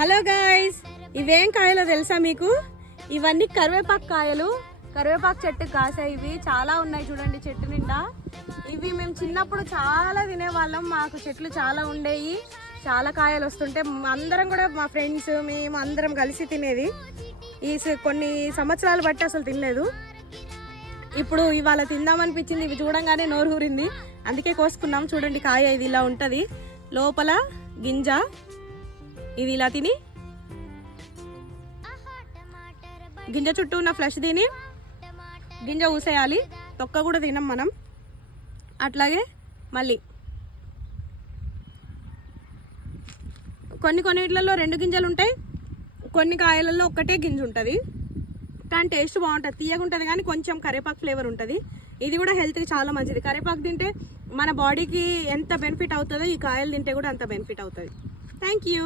Hello guys, ఇవేం కాయలో తెలుసా మీకు? ఇవన్నీ కరివేపాకు కాయలు. కరివేపాకు చెట్టు కాసాయి. ఇవి చాలా ఉన్నాయి చూడండి చెట్టు నిండా. ఇవి మేము చిన్నప్పుడు చాలా తినేవాళ్ళం. మాకు చెట్లు చాలా ఉండేవి, చాలా కాయలు వస్తుంటే అందరం కూడా మా ఫ్రెండ్స్ మేము అందరం కలిసి తినేది. ఈ కొన్ని సంవత్సరాలు బట్టి అసలు తినలేదు. ఇప్పుడు ఇవాళ తిందామనిపించింది. ఇవి చూడంగానే నోరు ఊరింది, అందుకే కోసుకున్నాం. చూడండి కాయ ఇది ఇలా ఉంటుంది, లోపల గింజ. ఇది ఇలా తిని గింజ చుట్టూ ఉన్న ఫ్లెష్ తిని గింజ ఊసేయాలి. తొక్క కూడా తినం మనం. అట్లాగే మళ్ళీ కొన్నిట్లలో 2 గింజలు ఉంటాయి, కొన్ని కాయలలో ఒక్కటే గింజ ఉంటుంది. కానీ టేస్ట్ బాగుంటుంది, తీయగా ఉంటుంది, కానీ కొంచెం కరివేపాకు ఫ్లేవర్ ఉంటుంది. ఇది కూడా హెల్త్కి చాలా మంచిది. కరివేపాకు తింటే మన బాడీకి ఎంత బెనిఫిట్ అవుతుందో ఈ కాయలు తింటే కూడా అంత బెనిఫిట్ అవుతుంది. Thank you.